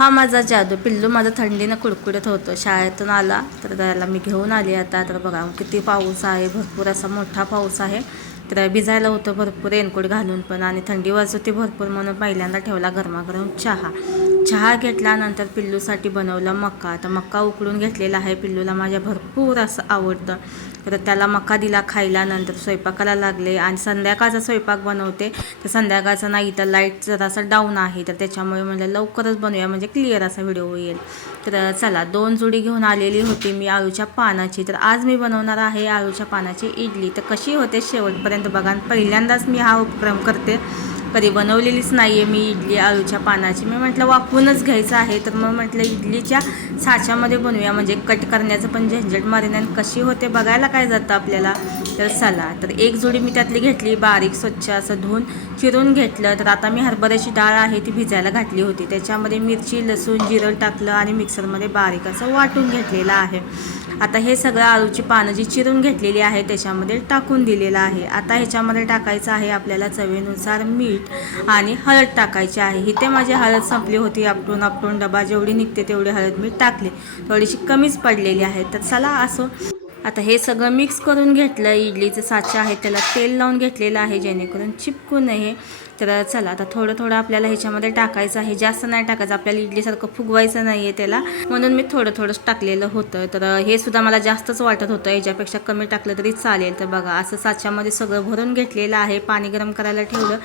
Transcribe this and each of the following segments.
हा माझा जादू पिल्लू माझा थंडीनं कुडकुडत होतो. शाळेतून आला तर त्याला मी घेऊन आली. आता तर बघा किती पाऊस आहे, भरपूर असा मोठा पाऊस आहे. तर भिजायला होतं भरपूर रेनकोट घालून पण, आणि थंडी वाजते भरपूर म्हणून पहिल्यांदा ठेवला गरमागरम चहा घेतल्यानंतर पिल्लूसाठी बनवलं मक्का. तर मक्का उकडून घेतलेला आहे, पिल्लूला माझ्या भरपूर असं आवडतं. तर त्याला मक्का दिला खायला. नंतर स्वयंपाकाला लागले आणि संध्याकाळचा स्वयंपाक बनवते. तर संध्याकाळचा नाही तर लाईट जरासा डाऊन आहे, तर त्याच्यामुळे म्हणजे लवकरच बनवूया म्हणजे क्लिअर असा व्हिडिओ येईल. तर चला 2 जोडी घेऊन आलेली होती मी आळूच्या पानाची. तर आज मी बनवणार आहे आळूच्या पानाची इडली. तर कशी होते शेवटपर्यंत बघा. पहिल्यांदाच मी हा उपक्रम करते, कधी बनवलेलीच नाही आहे मी इडली आळूच्या पानाची. मी म्हटलं वाफवूनच घ्यायचं आहे, तर मग म्हटलं इडलीच्या साच्यामध्ये बनवूया म्हणजे कट करण्याचं पण झंझट मारेन आणि कशी होते बघायला काय जातं आपल्याला. तर चला, तर एक जोडी मी त्यातली घेतली, बारीक स्वच्छ असं धुवून चिरून घेतलं. तर आता मी हरभऱ्याची डाळ आहे ती भिजायला घातली होती, त्याच्यामध्ये मिरची लसूण जिरं टाकलं आणि मिक्सरमध्ये बारीक असं वाटून घेतलेलं आहे. आता हे सगळं आळूची पानं जी चिरून घेतलेली आहे त्याच्यामध्ये टाकून दिलेलं आहे. आता ह्याच्यामध्ये टाकायचं आहे आपल्याला चवीनुसार मीठ आणि हळद टाकायची आहे. इथे माझी हळद संपली होती, आपटून डबा जेवढी निघते तेवढी हळद मी टाकली, थोडीशी कमीच पडलेली आहे. तर चला असो, आता हे सगळं मिक्स करून घेतलं. इडलीचं साचा आहे त्याला तेल लावून घेतलेलं आहे जेणेकरून चिपकू नये. तर चला, आता थोडं आपल्याला ह्याच्यामध्ये टाकायचं आहे, जास्त नाही टाकायचं, आपल्याला इडलीसारखं फुगवायचं नाही आहे त्याला, म्हणून मी थोडंच टाकलेलं होतं. तर हे सुद्धा मला जास्तच वाटत होतं, ह्याच्यापेक्षा कमी टाकलं तरी चालेल. तर बघा असं साच्यामध्ये सगळं भरून घेतलेलं आहे. पाणी गरम करायला ठेवलं,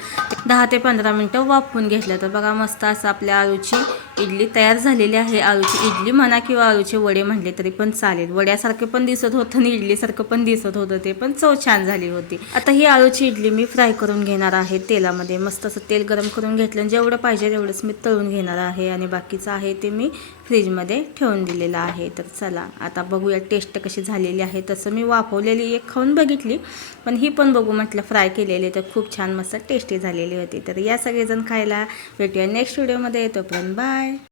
10 ते 15 मिनटं वाफवून घेतलं. तर बघा मस्त असं आपल्या आळूची इडली तयार झालेली आहे. आळूची इडली म्हणा किंवा आळूचे वडे म्हणले तरी पण चालेल. वड्यासारखे पण दिसत होतं आणि इडलीसारखं पण दिसत होतं, ते पण चव छान झाली होती. आता ही आळूची इडली मी फ्राय करून घेणार आहे तेलामध्ये. मस्त असं तेल गरम करून घेतलं, जेवढं पाहिजे तेवढंच मी तळून घेणार आहे आणि बाकीचं आहे ते मी फ्रीजमध्ये ठेवून दिलेलं आहे. तर चला आता बघूया टेस्ट कशी झालेली आहे. तसं मी वाफवलेली एक खाऊन बघितली, पण ही पण बघू म्हटलं फ्राय केलेली, तर खूप छान मस्त टेस्टी झालेली होती. तर या सगळेजण खायला भेटूया नेक्स्ट व्हिडिओमध्ये. तोपर्यंत बाय.